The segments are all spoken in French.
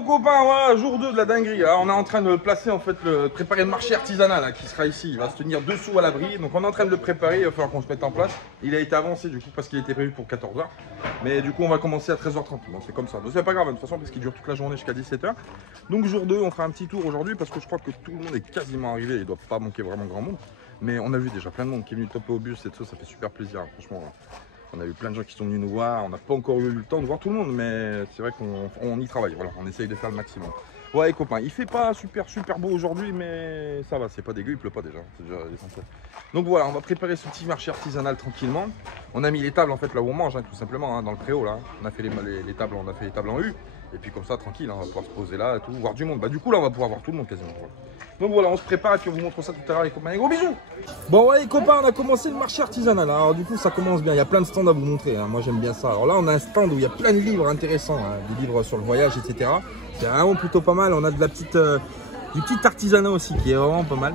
Bon copain, voilà, jour 2 de la dinguerie. Alors, on est en train de placer, en fait, préparer le marché artisanal hein, qui sera ici. Il va se tenir dessous à l'abri. Donc on est en train de le préparer, il va falloir qu'on se mette en place. Il a été avancé du coup parce qu'il était prévu pour 14 h. Mais du coup on va commencer à 13 h 30. Donc c'est comme ça. Donc c'est pas grave de toute façon parce qu'il dure toute la journée jusqu'à 17 h. Donc jour 2, on fera un petit tour aujourd'hui parce que je crois que tout le monde est quasiment arrivé. Il doit pas manquer vraiment grand monde. Mais on a vu déjà plein de monde qui est venu toper au bus et tout ça fait super plaisir, hein, franchement. On a eu plein de gens qui sont venus nous voir, on n'a pas encore eu le temps de voir tout le monde, mais c'est vrai qu'on y travaille, voilà, on essaye de faire le maximum. Ouais les copains, il fait pas super beau aujourd'hui, mais ça va, c'est pas dégueu, il pleut pas déjà, c'est déjà l'essentiel. Donc voilà, on va préparer ce petit marché artisanal tranquillement. On a mis les tables en fait là où on mange, hein, tout simplement, hein, dans le préau là. On a fait les tables, on a fait les tables en U, et puis comme ça tranquille, hein, on va pouvoir se poser là et tout, voir du monde. Bah du coup là on va pouvoir voir tout le monde quasiment. Donc voilà, on se prépare et puis on vous montre ça tout à l'heure les copains. Gros bisous. Bon ouais les copains, on a commencé le marché artisanal. Alors du coup ça commence bien, il y a plein de stands à vous montrer, hein. Moi j'aime bien ça. Alors là on a un stand où il y a plein de livres intéressants, hein, des livres sur le voyage, etc. C'est vraiment plutôt pas mal. On a de la petite, du petit artisanat aussi qui est vraiment pas mal.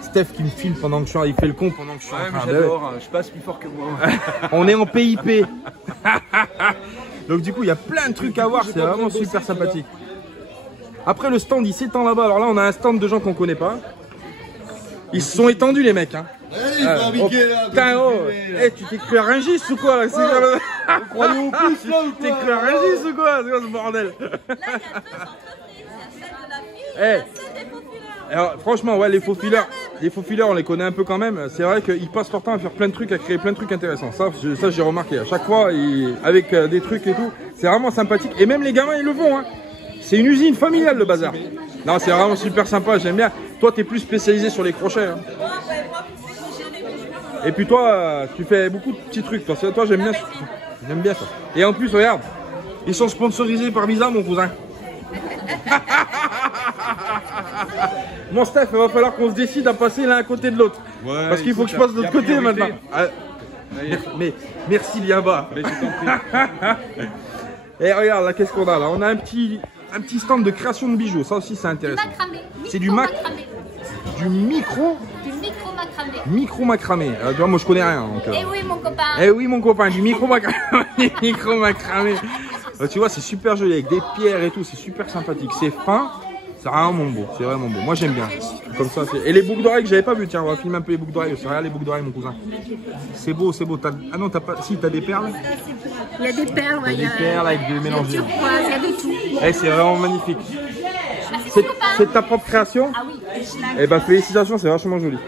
Steph qui me filme pendant que je suis, il fait le con pendant que je suis en train de... Je passe plus fort que moi. On est en PIP. Donc du coup il y a plein de trucs à voir, c'est vraiment super sympathique. Après le stand il s'étend là-bas, alors là on a un stand de gens qu'on connaît pas. Ils se sont étendus les mecs hein. Oh, putain oh, hey, tu t'es cru à Rungis ou quoi là? Croyez au plus là ou quoi? T'es cru à Rungis ou quoi? C'est quoi ce bordel? Là il y a deux entreprises, il y a celle de la fille et hey. il y a celle des faux fileurs. Alors franchement ouais les faux fileurs on les connaît un peu quand même. C'est vrai qu'ils passent leur temps à faire plein de trucs, à créer plein de trucs intéressants. Ça j'ai remarqué à chaque fois avec des trucs et tout. C'est vraiment sympathique et même les gamins ils le font hein. C'est une usine familiale le bazar. Non c'est vraiment super sympa, j'aime bien. Toi t'es plus spécialisé sur les crochets hein. Et puis toi tu fais beaucoup de petits trucs. Toi j'aime bien ça. Et en plus regarde, ils sont sponsorisés par Visa mon cousin. Mon Steph, il va falloir qu'on se décide à passer l'un à côté de l'autre. Ouais, parce qu'il faut que je passe de l'autre côté maintenant. Ah, mais merci bien bas. Et regarde là, qu'est-ce qu'on a là? On a un petit stand de création de bijoux. Ça aussi c'est intéressant. C'est du macramé. Du micro macramé. Micro macramé. Tu vois, moi je connais rien. Donc, Eh oui mon copain. Eh oui mon copain, du micro macramé. Micro macramé. Tu vois, c'est super joli avec des pierres et tout. C'est super sympathique. C'est fin. C'est vraiment beau, c'est vraiment beau. Moi j'aime bien. Comme ça, et les boucles d'oreilles que j'avais pas vu, tiens, on va filmer un peu les boucles d'oreilles. Regarde les boucles d'oreilles, mon cousin. C'est beau, c'est beau. Ah non, t'as pas. Si, t'as des perles. Il y a des perles, ouais. Il y a des perles avec des mélangés. Il y a de tout. Eh, c'est vraiment magnifique. C'est ta propre création? Ah oui. Eh ben félicitations, c'est vachement joli.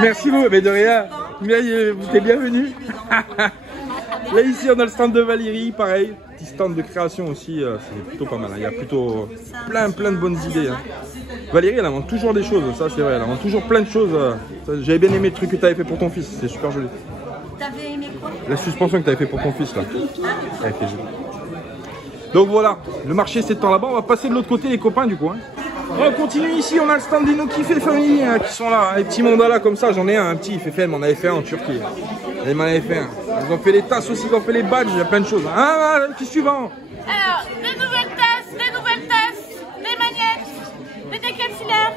Merci beaucoup, mais de rien. Vous êtes bienvenus. Là ici on a le stand de Valérie, pareil, petit stand de création aussi, c'est plutôt pas mal, hein. Il y a plutôt plein de bonnes idées hein. Valérie elle invente toujours des choses, ça c'est vrai, elle invente toujours plein de choses. J'avais bien aimé le truc que tu avais fait pour ton fils, c'est super joli. T'avais aimé quoi? La suspension que tu avais fait pour ton fils là, elle était jolie. Donc voilà, le marché s'étend là-bas, on va passer de l'autre côté les copains du coup hein. On continue ici, on a le stand des Nokifé Family hein, qui sont là, les petits mandalas comme ça, j'en ai un petit, il fait elle m'en avait fait un en Turquie. Elle m'en avait fait un. Ils ont fait les tasses aussi, ils ont fait les badges, il y a plein de choses. Ah, qui suivant? Alors, des nouvelles tasses, des magnettes, des décapsuleurs,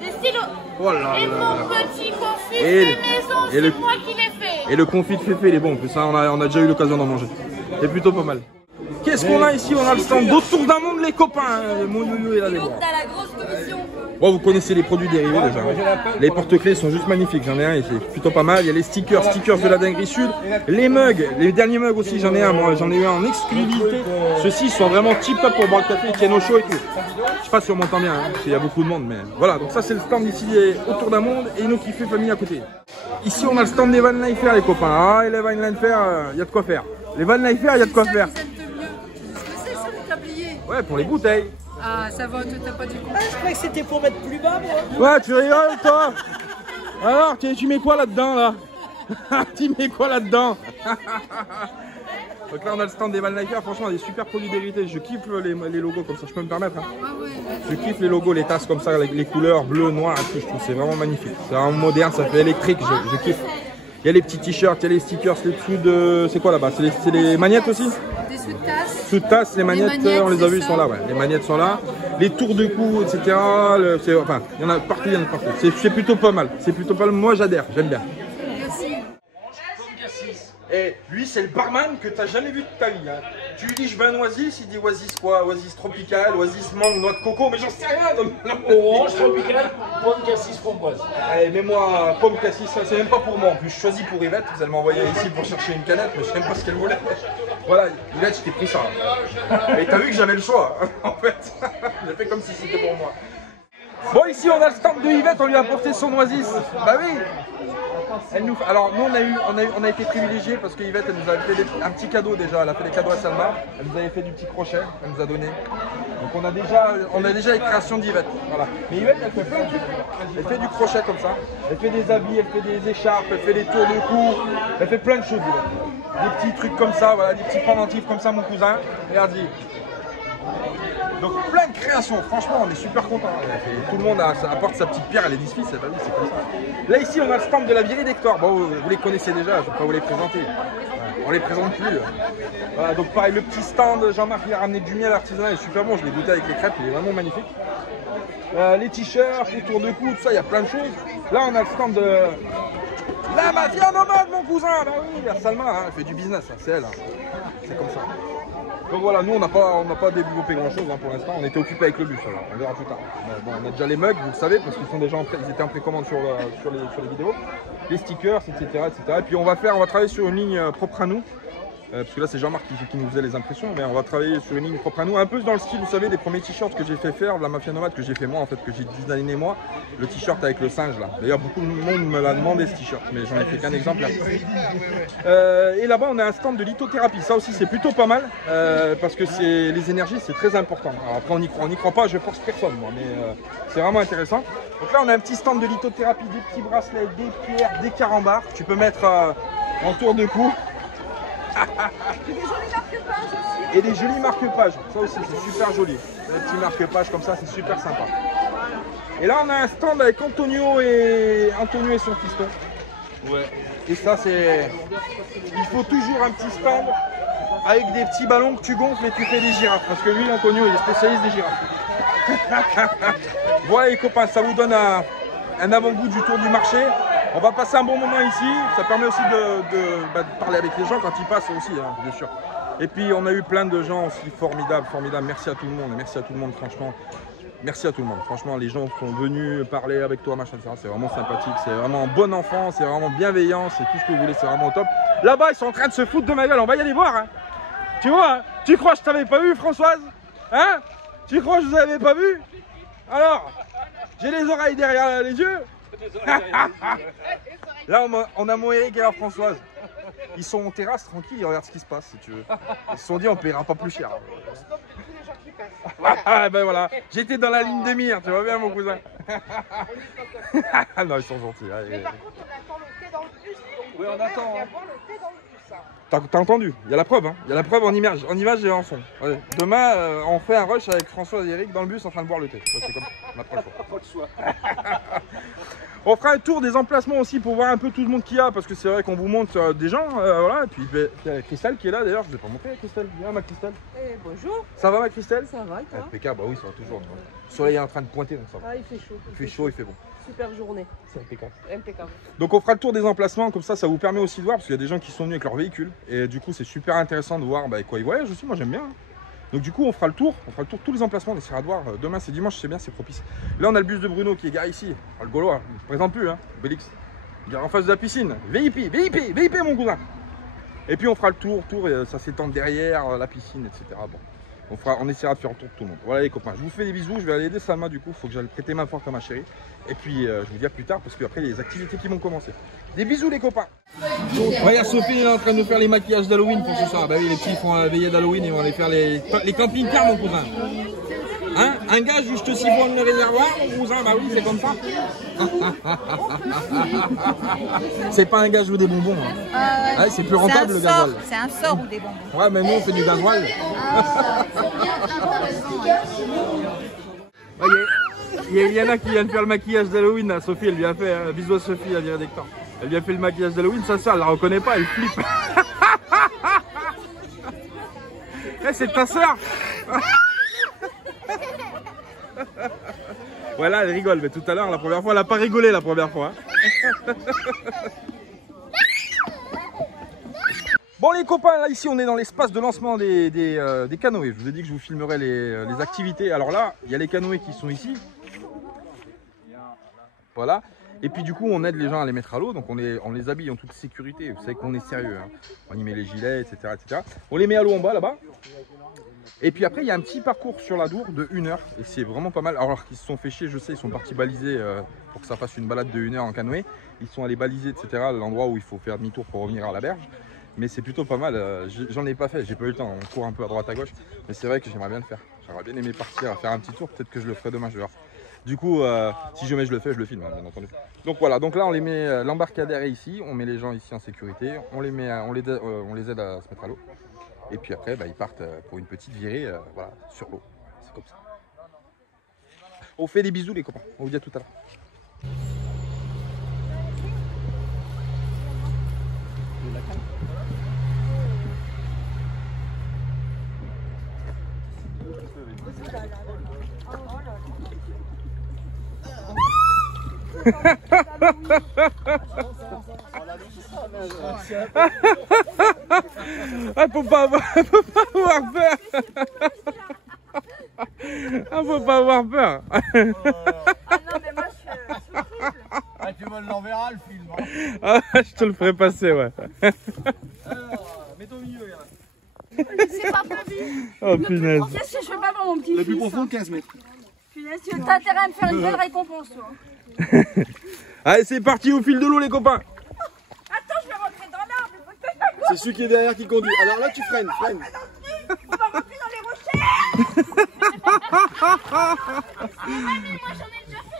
des stylos. Oh là et là mon là. petit confit fait maison, c'est moi qui l'ai fait. Et le confit de Féfé, il est bon, en plus ça, on a déjà eu l'occasion d'en manger. C'est plutôt pas mal. Qu'est-ce qu'on a ici? On a le stand d'autour d'un monde les copains. Mon yoyo est là déjà. T'as la grosse commission. Bon, vous connaissez les produits dérivés déjà. Les porte-clés sont juste magnifiques. J'en ai un et c'est plutôt pas mal. Il y a les stickers de la dinguerie sud. Les mugs, les derniers mugs aussi, j'en ai un. Moi, j'en ai eu un en exclusivité. Ceux-ci sont vraiment tip top pour boire le café, ils tiennent au chaud et tout. Je sais pas si on m'entend bien, hein, parce qu'il y a beaucoup de monde, mais voilà. Donc ça, c'est le stand ici autour d'un monde et nous qui fait famille à côté. Ici, on a le stand des Van Life les copains. Ah, et les Van Life il y a de quoi faire. Les Van Life il y a de quoi faire. Qu'est-ce que c'est ça, le tablier? Ouais, pour les bouteilles. Ah, ça va, t'as pas du coup. Je croyais que c'était pour mettre plus bas, moi. Ouais, tu rigoles, toi? Alors, tu mets quoi là-dedans, là? Tu mets quoi là-dedans? Donc là, on a le stand des Van Life. Franchement, des super produits d'hérité. Je kiffe les logos comme ça, je peux me permettre. Hein. Ah ouais. Je kiffe les logos, les tasses comme ça, avec les couleurs bleu, noir et tout. Je trouve c'est vraiment magnifique. C'est vraiment moderne, ça fait électrique, je kiffe. Il y a les petits t-shirts, il y a les stickers, les dessous de... C'est quoi là-bas? C'est les magnettes aussi? Des sous-tasses. Sous-tasses, les magnettes, on les a vues, ils sont là, ouais. Les magnettes sont là. Les tours de cou, etc. Enfin, il y en a partout, C'est plutôt pas mal. C'est plutôt pas mal. Moi, j'adhère, j'aime bien. Merci. Et lui, c'est le barman que tu n'as jamais vu de ta vie. Hein. Tu lui dis je veux un oasis, il dit oasis quoi? Oasis tropical, oasis mangue, noix de coco, mais j'en sais rien. Donc... Orange tropical, pomme cassis framboise. Allez, mets-moi pomme cassis, c'est même pas pour moi. En plus, je choisis pour Yvette, vous allez m'envoyer ici pour chercher une canette, mais je sais même pas ce qu'elle voulait. Voilà, Yvette, je t'ai pris ça. Et t'as vu que j'avais le choix, en fait. J'ai fait comme si c'était pour moi. Bon, ici on a le stand de Yvette, on lui a apporté son oasis. Bah oui. Elle nous... Alors nous on a été privilégiés parce que Yvette elle nous avait fait un petit cadeau déjà, elle a fait des cadeaux à Salma, elle nous avait fait du petit crochet, elle nous a donné. Donc on a déjà les créations d'Yvette. Voilà. Mais Yvette elle fait plein de trucs. Elle fait du crochet comme ça, elle fait des habits, elle fait des écharpes, elle fait des tours de cou, elle fait plein de choses Yvette. Des petits trucs comme ça, voilà, des petits pendentifs comme ça mon cousin. Regarde-y. Donc plein de créations, franchement on est super contents. Tout le monde apporte sa petite pierre à l'édifice, c'est comme ça. Là ici on a le stand de la Virée d'Hector, bon vous les connaissez déjà, je ne vais pas vous les présenter. On les présente plus. Voilà, donc pareil le petit stand, Jean-Marc il a ramené du miel artisanal, il est super bon, je l'ai goûté avec les crêpes, il est vraiment magnifique. Les t-shirts, les tours de cou, tout ça, il y a plein de choses. Là on a le stand de la mafia nomade mon cousin, bah oui, il y a Salma, hein, elle fait du business, hein, c'est elle, hein. C'est comme ça. Donc voilà, nous on n'a pas développé grand chose hein, pour l'instant, on était occupé avec le bus, alors. On verra plus tard. Mais bon, on a déjà les mugs, vous le savez, parce qu'ils sont déjà ils étaient en précommande sur les vidéos, les stickers, etc., etc. Et puis on va travailler sur une ligne propre à nous, parce que là c'est Jean-Marc qui nous faisait les impressions, mais on va travailler sur une ligne propre à nous, un peu dans le style, vous savez, des premiers t-shirts que j'ai fait faire, de la Mafia Nomade que j'ai fait moi en fait, que j'ai designé moi, le t-shirt avec le singe là. D'ailleurs beaucoup de monde me l'a demandé ce t-shirt, mais j'en ai fait qu'un exemplaire. Et là-bas on a un stand de lithothérapie, ça aussi c'est plutôt pas mal, parce que les énergies c'est très important. Alors après on n'y croit pas, je force personne moi, mais c'est vraiment intéressant. Donc là on a un petit stand de lithothérapie, des petits bracelets, des pierres, des carambars, tu peux mettre en tour de cou. Et des jolis marque-pages, ça aussi c'est super joli. Les petits marque-pages comme ça, c'est super sympa. Et là on a un stand avec Antonio et son fiston. Ouais. Et ça c'est... Il faut toujours un petit stand avec des petits ballons que tu gonfles et tu fais des girafes. Parce que lui, Antonio, il est spécialiste des girafes. Voilà les copains, ça vous donne un avant-goût du tour du marché. On va passer un bon moment ici, ça permet aussi de parler avec les gens quand ils passent aussi, hein, bien sûr. Et puis on a eu plein de gens aussi formidables, merci à tout le monde, franchement. Merci à tout le monde, franchement les gens sont venus parler avec toi, machin, etc. C'est vraiment sympathique, c'est vraiment bon enfant, c'est vraiment bienveillant, c'est tout ce que vous voulez, c'est vraiment top. Là-bas ils sont en train de se foutre de ma gueule, on va y aller voir. Hein. Tu vois, hein, tu crois que je t'avais pas vu Françoise? Hein? Tu crois que je vous avais pas vu? Alors, j'ai les oreilles derrière les yeux. Là on a mon Eric et la Françoise. Ils sont en terrasse tranquille, ils regardent ce qui se passe si tu veux. Ils se sont dit on paiera pas plus cher. Ah ben voilà, j'étais dans la ligne de mire, tu vois bien mon cousin. Non ils sont gentils. Mais par contre on attend le thé dans le bus. Oui on attend. T'as entendu? Il y a la preuve, hein. Il y a la preuve en image et en son. Ouais. Demain, on fait un rush avec François et Eric dans le bus en train de boire le thé. C'est comme on n'a pas le choix. On fera un tour des emplacements aussi pour voir un peu tout le monde qu'il y a, parce que c'est vrai qu'on vous montre des gens, voilà. Et puis il y a Christelle qui est là d'ailleurs. Je ne vais pas montrer Christelle. Viens ma Christelle. Bonjour. Ça va ma Christelle? Ça va et toi? Impeccable, bah oui ça va toujours. Le soleil est en train de pointer donc ça va. Ah il fait chaud. Il fait chaud, il fait bon. Super journée. C'est impeccable. Impeccable. Donc on fera le tour des emplacements, comme ça vous permet aussi de voir, parce qu'il y a des gens qui sont venus avec leur véhicule. Et du coup c'est super intéressant de voir quoi ils voyagent aussi, moi j'aime bien. Hein. Donc du coup on fera le tour de tous les emplacements, on essaiera de voir. Demain c'est dimanche, c'est bien, c'est propice. Là on a le bus de Bruno qui est garé ici. Ah, le Gaulois, il ne se présente plus, hein. Bélix. Gare en face de la piscine. VIP mon cousin. Et puis on fera le tour, et ça s'étend derrière la piscine, etc. Bon. On essaiera de faire un tour de tout le monde. Voilà les copains, je vous fais des bisous, je vais aller aider Salma du coup, il faut que j'aille prêter main forte à ma chérie. Et puis je vous dis à plus tard parce qu'après il y a les activités qui vont commencer. Des bisous les copains. Regarde Sophie elle est en train de faire les maquillages d'Halloween pour ce soir. Bah oui les petits font la veillée d'Halloween, ils vont aller faire les camping-cars mon cousin. Hein? Un gage où je te siphonne le réservoir mon cousin, bah oui c'est comme ça. C'est pas un gage ou des bonbons. Hein. Ouais, c'est plus rentable le gasoil. C'est un sort ou des bonbons. Ouais mais nous on fait du gasoil. Il y a Eliana qui vient de faire le maquillage d'Halloween. Sophie elle lui a fait, bisous à Sophie la Virée d'Hector. Elle lui a fait le maquillage d'Halloween, sa soeur elle la reconnaît pas, elle flippe. C'est ta soeur. Voilà elle rigole, mais tout à l'heure la première fois elle a pas rigolé la première fois. Hein. Bon les copains, là ici on est dans l'espace de lancement des canoës. Je vous ai dit que je vous filmerai les activités. Alors là, il y a les canoës qui sont ici. Voilà. Et puis du coup on aide les gens à les mettre à l'eau. Donc on les habille en toute sécurité. Vous savez qu'on est sérieux. Hein. On y met les gilets, etc., etc. On les met à l'eau en bas là-bas. Et puis après il y a un petit parcours sur la Dour de 1 heure. Et c'est vraiment pas mal. Alors qu'ils se sont fait chier, je sais, ils sont partis baliser pour que ça fasse une balade de 1 heure en canoë. Ils sont allés baliser, etc. l'endroit où il faut faire demi-tour pour revenir à la berge. Mais c'est plutôt pas mal, j'en ai pas fait, j'ai pas eu le temps, on court un peu à droite à gauche. Mais c'est vrai que j'aimerais bien le faire, j'aurais bien aimé partir à faire un petit tour, peut-être que je le ferai demain, je vais voir. Du coup, si jamais je le fais, je le filme, hein, bien entendu. Donc voilà, donc là on les met, l'embarcadère est ici, on met les gens ici en sécurité, on les aide à se mettre à l'eau. Et puis après, bah, ils partent pour une petite virée voilà, sur l'eau, c'est comme ça. On fait des bisous les copains, on vous dit à tout à l'heure. Ah, faut pas avoir peur. Ah, faut pas avoir peur. Ah non, mais moi je suis Ah, tu me l'enverras le film. Hein. Ah, je te le ferai passer, ouais. Alors, mets-toi au milieu, regarde. C'est pas prévu. Oh punaise. Qu'est-ce que je fais pas pour mon petit Le plus fils? profond, 15 mètres. Punaise, tu as intérêt à me faire une belle récompense, toi. Allez, c'est parti au fil de l'eau, les copains. Attends, je vais rentrer dans l'arbre. Il faut que je fasse. C'est celui qui est derrière qui conduit. Alors là, tu freines, freine. On va rentrer dans les rochers.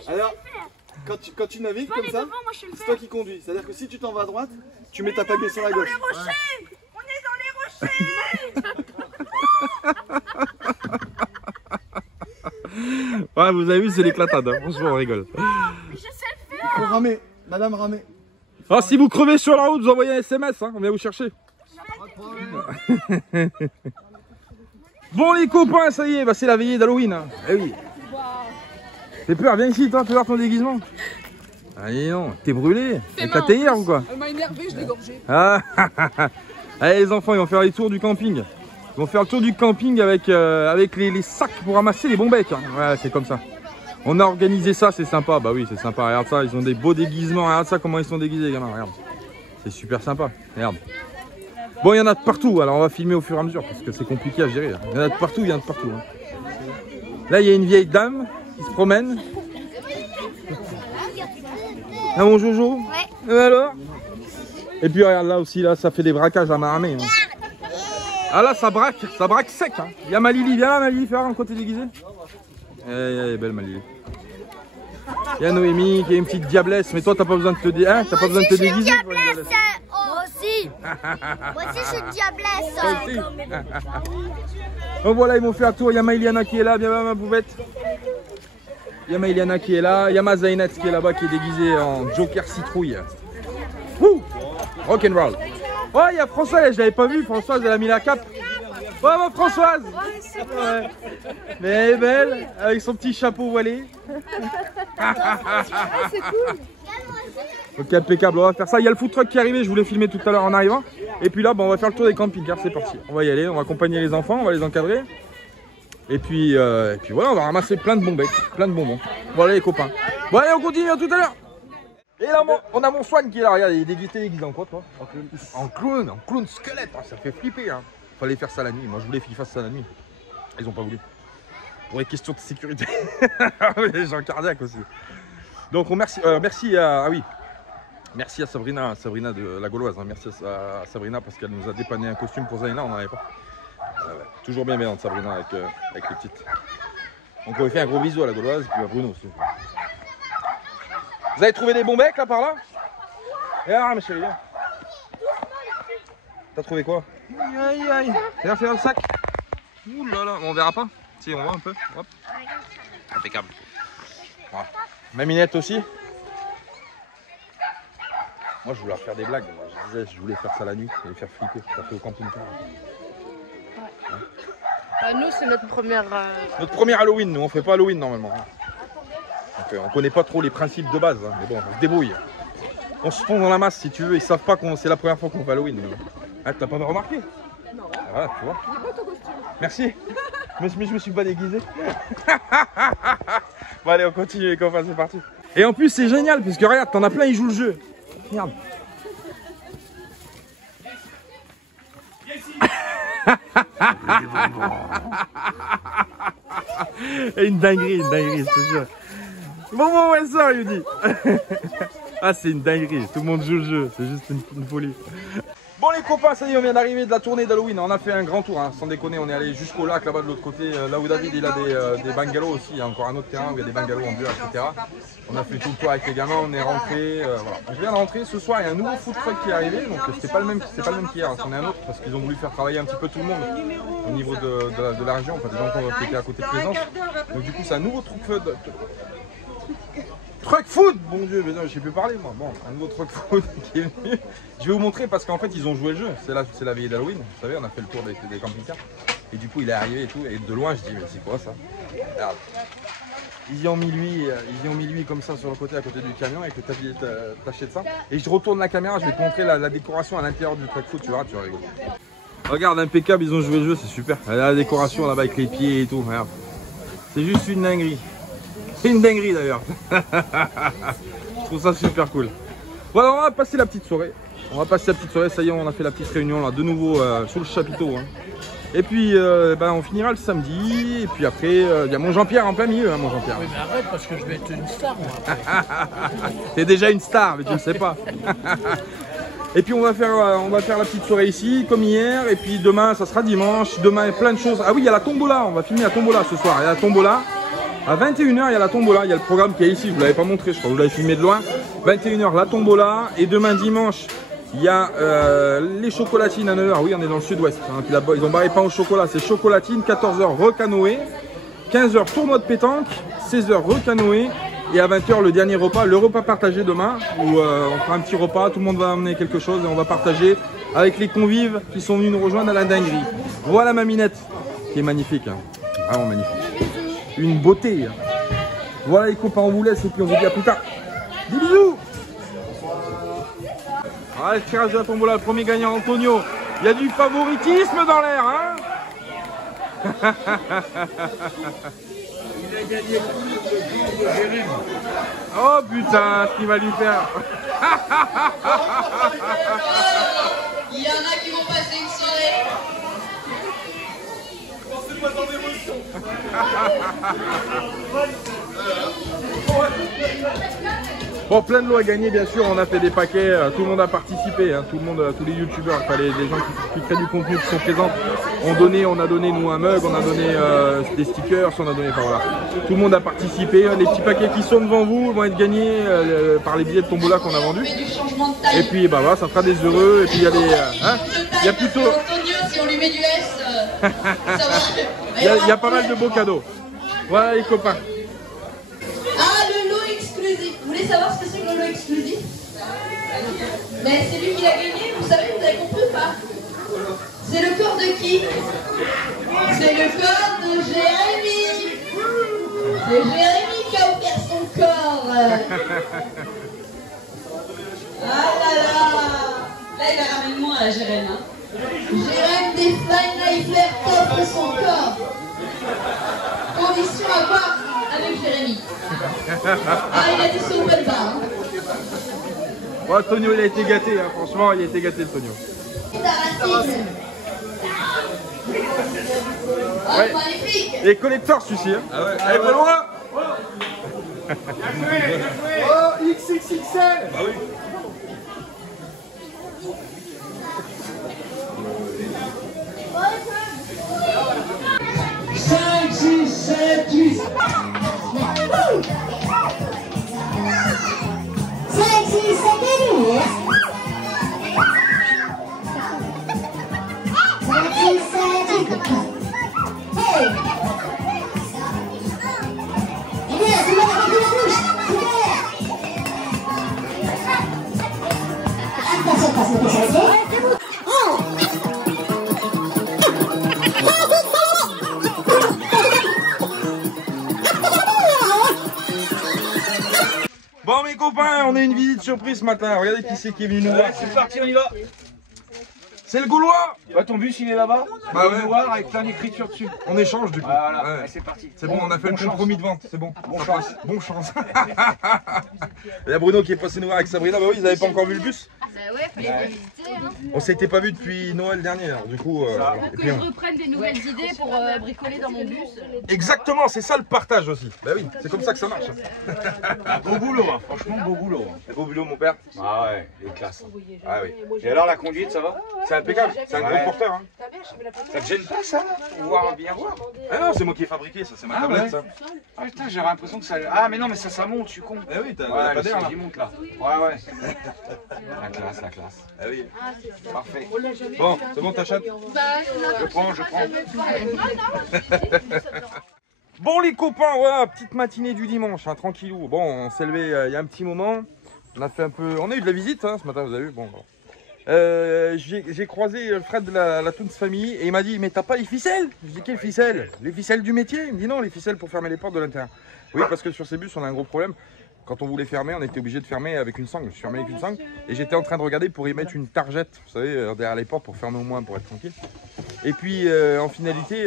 Alors, quand tu navigues comme ça, c'est toi qui conduis. C'est-à-dire que si tu t'en vas à droite, tu mets ta pagaie sur la gauche. Les rochers. On est dans les rochers. Ouais, vous avez vu, c'est l'éclatade, hein. Franchement, on rigole. Mais je sais le faire. Faut ramer, madame ramer. Alors, si vous crevez sur la route, vous envoyez un SMS, hein. On vient vous chercher. Bon, les copains, ça y est, bah, c'est la veillée d'Halloween. Hein. Eh oui. T'es peur, viens ici, toi, tu veux voir ton déguisement. Allez, non, t'es brûlé. Elle t'a hier ou quoi? Elle m'a énervé, je l'ai gorgé. Ah, allez, les enfants, ils vont faire les tours du camping. Ils vont faire le tour du camping avec les sacs pour ramasser les bons becs. Hein. Ouais, c'est comme ça. On a organisé ça, c'est sympa. Bah oui, c'est sympa. Regarde ça, ils ont des beaux déguisements. Regarde ça, comment ils sont déguisés, les gamins. Regarde. C'est super sympa. Regarde. Bon, il y en a de partout. Alors, on va filmer au fur et à mesure parce que c'est compliqué à gérer. Il y en a de partout, il y en a de partout. Hein. Là, il y a une vieille dame qui se promène. Ah, mon Jojo. Ouais. Et alors? Et puis, regarde là aussi, là, ça fait des braquages à ma armée. Hein. Ah là, ça braque sec. Hein. Il y a Malili, viens là, Malili, faire un côté déguisé. Elle est belle, Malili. Il y a Noémie qui est une petite diablesse, mais toi, t'as pas besoin de te déguiser. Hein, t'as pas besoin de te déguiser. Moi aussi. Moi aussi, je suis diablesse. Donc voilà, ils m'ont fait un tour. Il y a Maïliana qui est là, viens ma boubette. Il y a Maïliana qui est là. Il y a ma Zainat qui est là-bas, qui est déguisée en Joker citrouille. Wouh! Rock'n'roll. Oh, il y a Françoise, je l'avais pas vu. Françoise, elle a mis la cape. Oh, ma Françoise! Ouais. Mais elle est belle, avec son petit chapeau voilé. C'est cool. Ok, impeccable, on va faire ça. Il y a le food truck qui est arrivé, je voulais filmer tout à l'heure en arrivant. Et puis là, bon, on va faire le tour des camping-cars, c'est parti. On va y aller, on va accompagner les enfants, on va les encadrer. Et puis voilà, on va ramasser plein de bons becs, plein de bonbons. Voilà les copains. Bon allez, on continue, à tout à l'heure. Et là, on a mon Swan qui est là, regarde, il est déguisé en quoi toi? En clown squelette, ça fait flipper. Hein. Fallait faire ça la nuit, moi je voulais qu'ils fassent ça la nuit. Ils ont pas voulu. Pour les questions de sécurité. Les gens cardiaques aussi. Donc on merci à Sabrina de la Gauloise. Hein. Merci à Sabrina parce qu'elle nous a dépanné un costume pour Zaina, on n'en avait pas. Ouais. Toujours bien de Sabrina avec les petites. Donc on lui fait un gros bisou à la Gauloise et puis à Bruno aussi. Vous avez trouvé des bons becs là par là? Ah ma chérie, viens. T'as trouvé quoi? Aïe aïe. Regarde, fais dans le sac. Ouh là là, on verra pas. Si on voit un peu. Hop. Impeccable. Voilà. Maminette aussi. Moi je voulais faire des blagues. Je voulais faire ça la nuit et les faire flipper. Ça fait au camping-car. Ouais. Nous c'est notre première. Notre première Halloween. Nous on fait pas Halloween normalement. Donc on connaît pas trop les principes de base. Hein. Mais bon, on se débrouille. On se fond dans la masse si tu veux. Ils savent pas que c'est la première fois qu'on fait Halloween. Ah, t'as pas remarqué? Non. Ah, voilà, tu vois. Il est beau ton costume. Merci. Mais je me suis pas déguisé. Bon allez, on continue les copains, c'est parti. Et en plus c'est génial puisque regarde, t'en as plein, ils jouent le jeu. Regarde. Et une dinguerie, je te jure. Bon, ouais, ça, il dit. Ah, c'est une dinguerie, tout le monde joue le jeu, c'est juste une folie. Bon les copains, ça y est, on vient d'arriver de la tournée d'Halloween. On a fait un grand tour, hein, sans déconner. On est allé jusqu'au lac là-bas de l'autre côté, là où David il a des bungalows aussi. Il y a encore un autre terrain où il y a des bungalows en dur, etc. On a fait tout le tour avec les gamins, on est rentré. Voilà. Je viens de rentrer. Ce soir, il y a un nouveau food truck qui est arrivé. Donc c'est pas le même qu'hier, c'en est un autre parce qu'ils ont voulu faire travailler un petit peu tout le monde au niveau de la région, enfin des gens qui étaient à côté de Plaisance. Donc du coup, c'est un nouveau truck food, bon Dieu, mais non, je sais plus parler moi. Bon, un nouveau truck food qui est venu. Je vais vous montrer parce qu'en fait ils ont joué le jeu. C'est la veille d'Halloween, vous savez, on a fait le tour des camping-cars. Et du coup il est arrivé et tout. Et de loin je dis mais c'est quoi ça? Regarde. Ils y ont mis lui comme ça sur le côté à côté du camion avec le tablier taché de ça. Et je retourne la caméra, je vais te montrer la décoration à l'intérieur du truck food, tu verras, tu vas rigoler. Regarde, impeccable, ils ont joué le jeu, c'est super. La décoration là-bas avec les pieds et tout, regarde. C'est juste une dinguerie. C'est une dinguerie d'ailleurs. Je trouve ça super cool. Voilà, on va passer la petite soirée. Ça y est, on a fait la petite réunion là, de nouveau sur le chapiteau. Hein. Et puis on finira le samedi. Et puis après, il y a mon Jean-Pierre en plein milieu, hein, mon Jean-Pierre. Oui, mais arrête parce que je vais être une star moi. T'es déjà une star, mais tu ne sais pas. Et puis on va faire la petite soirée ici, comme hier. Et puis demain, ça sera dimanche. Demain, il y a plein de choses. Ah oui, il y a la tombola. On va filmer la tombola ce soir. Il y a la tombola. À 21 h, il y a la tombola, il y a le programme qui est ici, je ne vous l'avais pas montré, je crois que vous l'avez filmé de loin. 21 h, la tombola, et demain dimanche, il y a les chocolatines à 9 h, oui, on est dans le sud-ouest. Hein, ils ont barré pain au chocolat, c'est chocolatine, 14 h, recanoë, 15 h, tournoi de pétanque, 16 h, recanoë, et à 20 h, le dernier repas, le repas partagé demain, où on fera un petit repas, tout le monde va amener quelque chose, et on va partager avec les convives qui sont venus nous rejoindre à la dinguerie. Voilà ma minette, qui est magnifique, hein. Vraiment magnifique. Une beauté. Voilà les copains, on vous laisse et puis on vous dit à plus tard. Des bisous. Allez, tirage de la tombola, le premier gagnant Antonio. Il y a du favoritisme dans l'air, hein. Il a gagné le Jérémy. Oh putain, ce qu'il va lui faire. Il y en a qui vont passer une soirée. Bon, plein de lots à gagner, bien sûr. On a fait des paquets, tout le monde a participé, hein, tous les youtubeurs, les gens qui créent du contenu, qui sont présents, on a donné nous un mug, on a donné des stickers, on a donné, enfin voilà. Tout le monde a participé. Les petits paquets qui sont devant vous vont être gagnés par les billets de tombola qu'on a vendus. Et puis bah voilà, ça fera des heureux. Et puis il y a des, il y a plutôt. Si on lui met du S, ça va. Il y a pas mal de beaux cadeaux. Voilà les copains. Ah, le lot exclusif. Vous voulez savoir ce que c'est que le lot exclusif? Mais c'est lui qui l'a gagné, vous savez, vous avez compris ou pas? C'est le corps de qui? C'est le corps de Jérémy. C'est Jérémy qui a offert son corps. Ah là là. Là, il a ramené moi à Jérémy. Hein. Jérémy des Fine Life t'offre son corps. Condition à voir avec Jérémy. Ah, il a dit c'est open bar. Hein. Ouais, Tonio, il a été gâté, hein. Franchement, il a été gâté le Tonio. Tarantine. Oh, Ouais. magnifique. Et collector celui-ci, hein. Ah ouais. Allez, pas loin. Oh, XXXL. Bah oui. Cinq, 6, 7, 8. 5, 6, 7, 8. 5, 6, 7, 8. Hey! Eh bien, tout le monde a rempli la bouche. Super! Attention, ok? Oh! Bon mes copains, on a une visite surprise ce matin. Regardez qui c'est qui est venu nous voir. C'est parti, on y va. C'est le Gaulois. Bah, ton bus il est là-bas. Bah ouais. Noir avec plein d'écritures dessus. On échange du coup. Voilà, Ouais. allez, c'est parti. C'est bon, on a fait le compromis de vente, c'est bon. Bon chance. Bon chance. Il y a Bruno qui est passé nous voir avec Sabrina. Bah oui, ils n'avaient pas encore vu le bus. Bah ouais, fallait les visiter. Hein. On s'était pas vu depuis Noël dernier, alors du coup. Ça. Et Que puis, je reprenne des nouvelles idées pour bricoler dans mon bus. exactement, c'est ça le partage aussi. Bah oui, c'est comme ça que ça marche. Beau boulot, hein. Franchement beau boulot. C'est beau boulot, mon père. Ah ouais, les classes. Ah oui. Et alors la conduite, ça va? C'est impeccable, c'est un gros porteur. Hein. Ça te gêne pas ça? Pouvoir bien voir. Ah non, c'est moi qui ai fabriqué ça, c'est ma tablette ouais. ça. Ah putain, j'ai l'impression que ça. Ah mais non, mais ça monte, je suis con. Ah oui, t'as Ouais, pas d'air là. il monte là. Ouais. La classe. Ah oui. Parfait. Bon, c'est bon, t'achètes. Je prends. Bon les copains, voilà, petite matinée du dimanche, hein, tranquillou. Bon, on s'est levé il y a un petit moment. On a fait un peu. On a eu de la visite hein, ce matin, vous avez vu. Bon. J'ai croisé Fred de la Toons Family et il m'a dit mais t'as pas les ficelles? Je dis quelles ficelles? Les ficelles du métier? Il me dit non, les ficelles pour fermer les portes de l'intérieur. Oui, parce que sur ces bus on a un gros problème. Quand on voulait fermer, on était obligé de fermer avec une sangle. Je suis fermé avec une sangle et j'étais en train de regarder pour y mettre une targette, vous savez, derrière les portes pour fermer au moins pour être tranquille. Et puis en finalité,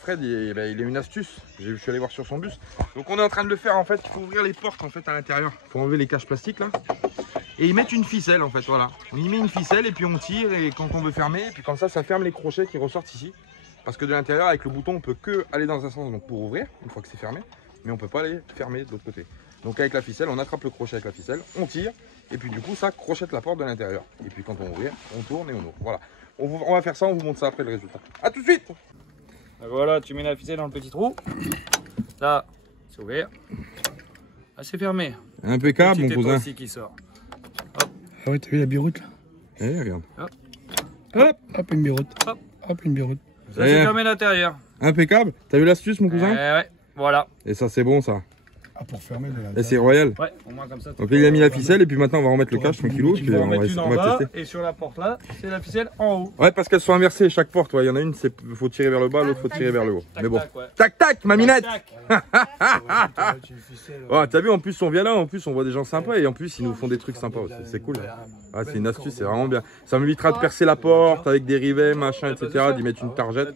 Fred, il a une astuce. Je suis allé voir sur son bus. Donc on est en train de le faire en fait. Il faut ouvrir les portes en fait à l'intérieur. Il faut enlever les caches plastiques là. Et ils mettent une ficelle en fait, voilà. On y met une ficelle et puis on tire et quand on veut fermer, et puis comme ça ferme les crochets qui ressortent ici. Parce que de l'intérieur avec le bouton on peut que aller dans un sens donc pour ouvrir une fois que c'est fermé, mais on peut pas aller fermer de l'autre côté. Donc avec la ficelle, on attrape le crochet avec la ficelle, on tire et puis du coup ça crochette la porte de l'intérieur. Et puis quand on ouvre, on tourne et on ouvre. Voilà. On va faire ça, on vous montre ça après le résultat. A tout de suite. Voilà, tu mets la ficelle dans le petit trou. Là, c'est ouvert. Là, c'est fermé. Impeccable mon cousin. Ici qui sort. Ah ouais, t'as vu la biroute là? Eh, regarde. Hop, une biroute. Hop, une biroute. Ça, c'est fermé à l'intérieur. Impeccable. T'as vu l'astuce mon cousin? Ouais, voilà. Et ça c'est bon ça. Ah, pour fermer de Et c'est royal. Ouais, au moins comme ça. Donc là il a mis la ficelle et puis maintenant on va remettre le cache tranquillou. Tu vas en mettre une en bas et sur la porte là, c'est la ficelle en haut. Ouais, parce qu'elles sont inversées chaque porte. Ouais, il y en a une, il faut tirer vers le bas, l'autre faut tirer vers le haut. Mais bon. Tac tac, ma minette. Ouais, t'as vu, en plus on vient là, en plus on voit des gens sympas et en plus ils nous font des trucs sympas aussi. C'est cool. Ouais, c'est une astuce, c'est vraiment bien. Ça m'évitera de percer la porte avec des rivets, machin, etc. D'y mettre une targette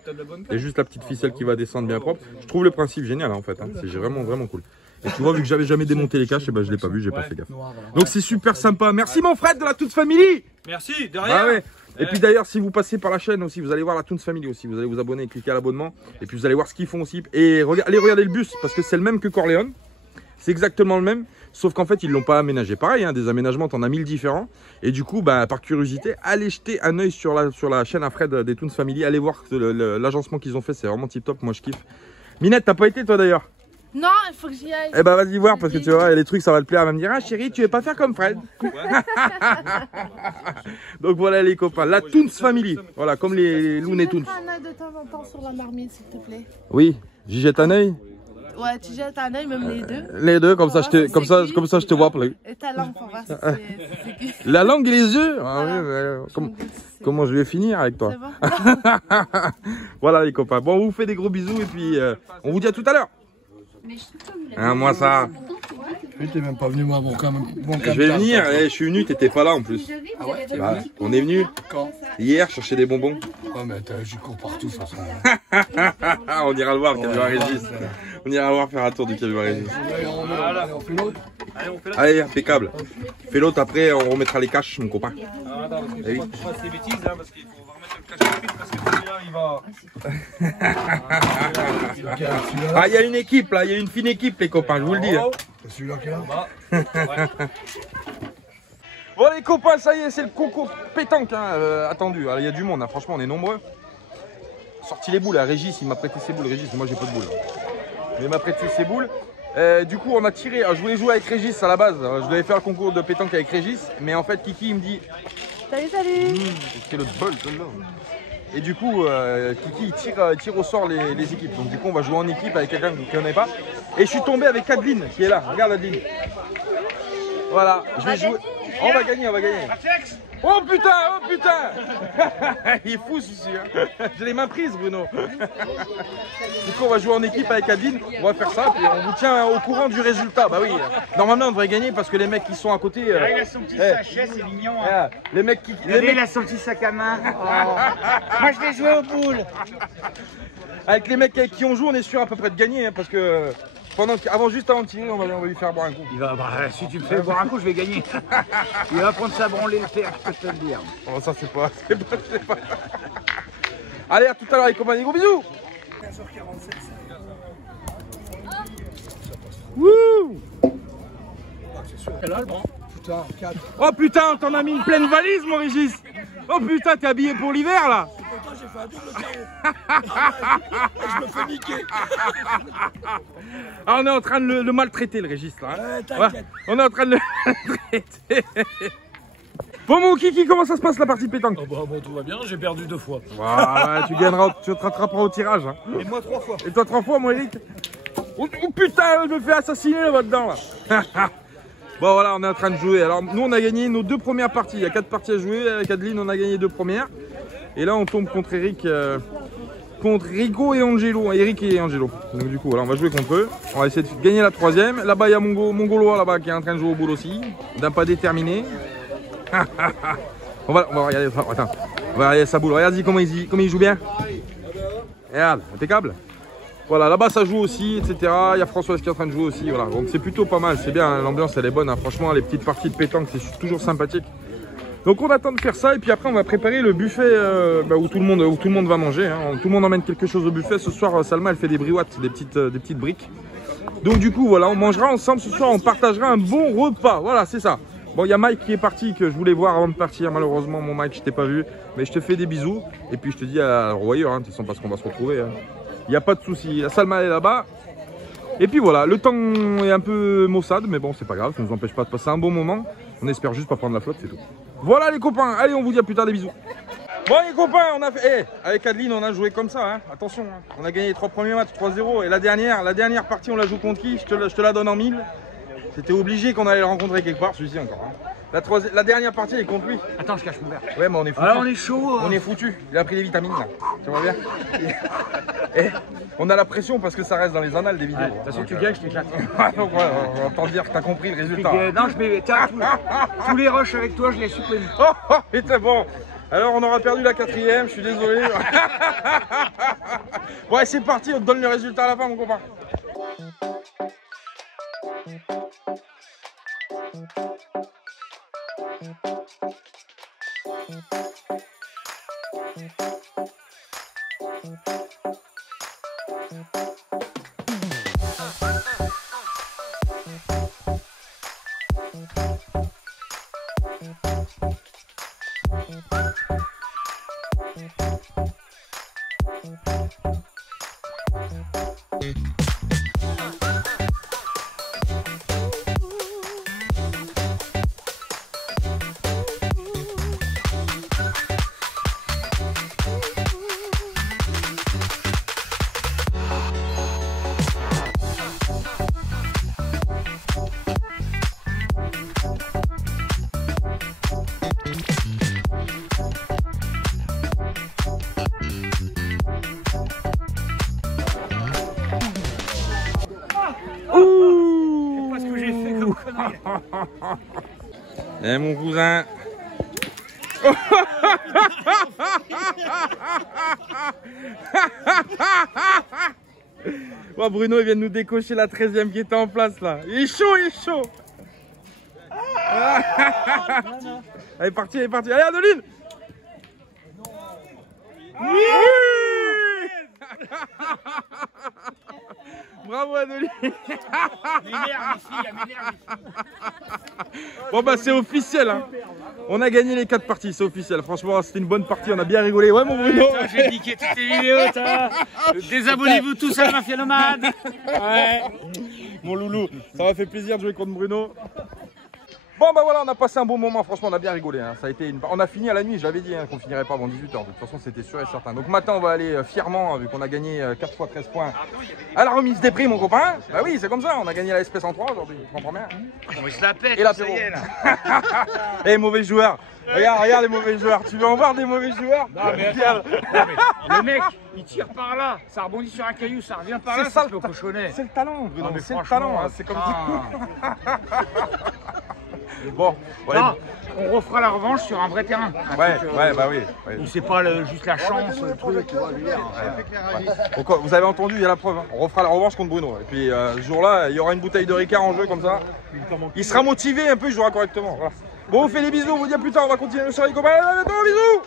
et juste la petite ficelle qui va descendre bien propre. Je trouve le principe génial en fait. Hein. C'est vraiment cool. Et tu vois, vu que j'avais jamais démonté les caches, et ben je l'ai pas vu, j'ai pas fait gaffe. Donc c'est super sympa. Merci mon Fred de la Toons Family. Merci, de rien. Ah ouais. Et puis d'ailleurs, si vous passez par la chaîne aussi, vous allez voir la Toons Family aussi. Vous allez vous abonner et cliquer à l'abonnement. Et puis vous allez voir ce qu'ils font aussi. Et allez regarder le bus parce que c'est le même que Corleone. C'est exactement le même. Sauf qu'en fait, ils l'ont pas aménagé. Pareil, hein, des aménagements, t'en as 1000 différents. Et du coup, bah, par curiosité, allez jeter un œil sur la chaîne à Fred des Toons Family. Allez voir l'agencement qu'ils ont fait. C'est vraiment tip top. Moi, je kiffe. Minette, t'as pas été toi d'ailleurs? Non, il faut que j'y aille. Eh bah vas-y voir parce que tu vois, il y a des trucs ça va te plaire. Elle va me dire ah chérie tu veux pas faire comme Fred. Donc voilà les copains, la Toons Family. Voilà comme les Looney Tunes. Tu un œil de temps en temps sur la marmite s'il te plaît. Oui, j'y jette un œil. Ouais, tu jettes un œil même les deux. Les deux comme ça je te vois plus. Et ta langue pour voir si c'est cuit. La langue et les yeux. Ah oui, comment je vais finir avec toi? Bon. Voilà les copains. Bon on vous fait des gros bisous et puis on vous dit à tout à l'heure. Hein, moi ça. Oui, t'es même pas venu voir mon cam. Je vais venir, je suis venu, t'étais pas là en plus. Ah ouais, Bah, on est venu quand? hier chercher des bonbons. Oh mais j'y cours partout de toute façon. On ira le voir le camion à Régis. On ira voir faire un tour du camion à Régis. Allez, on fait l'autre. Allez, impeccable. Fais l'autre après, on remettra les caches, mon copain. Ah, attends, parce Eh oui. faut pas se faire des bêtises, hein, parce qu'il faut remettre le cache rapide, parce que celui-là, il va... Ah, il y a une équipe là, il y a une fine équipe les copains, je vous le dis. C'est celui-là qui est là. Bon les copains, ça y est, c'est le concours pétanque hein, attendu. Il y a du monde, hein. Franchement on est nombreux. Sorti les boules, à Régis, il m'a prêté ses boules. Régis, moi j'ai pas de boules. Mais il m'a prêté ses boules. Du coup on a tiré, je voulais jouer avec Régis à la base. Je devais faire le concours de pétanque avec Régis. Mais en fait Kiki il me dit... Salut. Quel autre bol celle-là. Et du coup Kiki il tire au sort les équipes. Donc du coup on va jouer en équipe avec quelqu'un que vous ne connaissez pas. Et je suis tombé avec Adeline qui est là. Regarde Adeline. Voilà, je vais jouer. On va gagner. Oh putain, oh putain. Il est fou celui-ci. Hein. J'ai les mains prises, Bruno. Du coup, on va jouer en équipe avec Adeline. On va faire ça, puis on vous tient au courant du résultat. Bah oui, normalement on devrait gagner parce que les mecs qui sont à côté. Il a son petit sachet, c'est mignon. Hein. Les mecs qui. Il a son petit sac à main. Oh. Moi je vais jouer aux boules. Avec les mecs avec qui on joue, on est sûr à peu près de gagner hein, parce que. Juste avant de tirer, on va lui faire boire un coup. Il va, si tu me fais boire un coup, je vais gagner. Il va prendre sa branlée le père, je peux te le dire. Oh, ça c'est pas. Allez, à tout à l'heure les compagnies, gros bisous. 15h47. Wouh. C'est sûr. Quel albre, hein. Putain, 4. Oh putain, t'en as mis une pleine valise, mon Régis. Oh putain, t'es habillé pour l'hiver là. J'ai fait un double carreau. Je me fais niquer. Ah, on est en train de le maltraiter, le Régis là. Hein. T'inquiète. On est en train de le maltraiter. Bon, mon Kiki, comment ça se passe la partie pétanque? Oh bah bon, tout va bien, j'ai perdu 2 fois. Voilà, tu gagneras, tu te rattraperas au tirage. Hein. Et moi 3 fois. Et toi 3 fois, mon Eric? Oh putain, je me fais assassiner là-dedans là. Bon voilà, on est en train de jouer. Alors nous on a gagné nos 2 premières parties. Il y a 4 parties à jouer. Avec Adeline on a gagné 2 premières. Et là on tombe contre Eric, contre Rico et Angelo. Eric et Angelo. Donc du coup voilà, on va jouer contre eux. On va essayer de gagner la 3e. Là-bas il y a Mongolois là-bas qui est en train de jouer au boule aussi. D'un pas déterminé. on va regarder ça. Attends. On va regarder sa boule. Regarde comment il joue bien. Regarde, impeccable. Voilà, là-bas ça joue aussi, etc. Il y a Françoise qui est en train de jouer aussi, voilà. Donc c'est plutôt pas mal, c'est bien, hein. L'ambiance elle est bonne, hein. Franchement les petites parties de pétanque c'est toujours sympathique. Donc on attend de faire ça et puis après on va préparer le buffet où tout le monde va manger, hein. Tout le monde emmène quelque chose au buffet. Ce soir Salma elle fait des briouattes, des petites briques. Donc du coup voilà, on mangera ensemble ce soir, on partagera un bon repas, voilà c'est ça. Bon il y a Mike qui est parti, que je voulais voir avant de partir, malheureusement mon Mike je t'ai pas vu. Mais je te fais des bisous et puis je te dis à revoyeur, hein, de toute façon parce qu'on va se retrouver. Hein. Il n'y a pas de souci, la Salma est là-bas. Et puis voilà, le temps est un peu maussade, mais bon, c'est pas grave, ça ne nous empêche pas de passer un bon moment. On espère juste pas prendre la flotte, c'est tout. Voilà les copains, allez, on vous dit à plus tard, des bisous. Bon les copains, on a fait. Avec Adeline, on a joué comme ça, hein. Attention, hein. On a gagné les 3 premiers matchs, 3-0. Et la dernière partie, on la joue contre qui? Je te la donne en 1000. C'était obligé qu'on allait le rencontrer quelque part, celui-ci encore. Hein. La dernière partie, elle est contre lui. Attends, je cache mon verre. Ouais, mais on est foutu. Alors on est chaud. On est foutu. Il a pris des vitamines là. Tu vois bien. Et on a la pression parce que ça reste dans les annales des vidéos. De toute façon, tu gagnes, je t'éclate. Donc ouais, on va entend dire que t'as compris le résultat. Non, je mets tous les rushs avec toi, je les supprime. Oh, putain, bon. Alors on aura perdu la 4e, je suis désolé. Ouais, c'est parti, on te donne le résultat à la fin, mon copain. Eh mon cousin. Oh, Bruno il vient de nous décocher la 13e qui était en place là. Il est chaud, il est chaud. Elle est partie, elle est partie. Allez Adeline. Oui. Bravo Adeline. Bon bah c'est officiel hein. On a gagné les 4 parties, c'est officiel. Franchement c'était une bonne partie, on a bien rigolé. Ouais mon Bruno. J'ai niqué toutes tes vidéos, désabonnez-vous tous à la Mafia Nomade. Ouais. Mon loulou, ça m'a fait plaisir de jouer contre Bruno. Bon bah voilà, on a passé un bon moment, franchement on a bien rigolé, hein. Ça a été on a fini à la nuit, je l'avais dit hein, qu'on finirait pas avant 18 h. De toute façon c'était sûr et certain. Donc matin on va aller fièrement, vu qu'on a gagné 4 fois 13 points, à la remise des prix mon copain. Bah oui c'est comme ça, on a gagné la SP 103 aujourd'hui, tu comprends bien. On se la pète, et l'apéro. Et mauvais joueurs. Regarde les mauvais joueurs, tu veux en voir des mauvais joueurs? Non mais attends, le mec il tire par là, ça rebondit sur un caillou, ça revient par là, ça se fait au cochonnet. C'est le talent Bruno, mais c'est le talent, hein, c'est comme ça. Bon, ouais. Non, on refera la revanche sur un vrai terrain. Ouais, bah oui. Où c'est pas juste la chance, le truc, tu vois, Donc, vous avez entendu, il y a la preuve. Hein. On refera la revanche contre Bruno. Et puis ce jour-là, il y aura une bouteille de Ricard en jeu comme ça. Il sera motivé un peu, il jouera correctement. Voilà. Bon, on fait des bisous, on vous dit à plus tard, on va continuer le soirée les copains. À bientôt, bisous.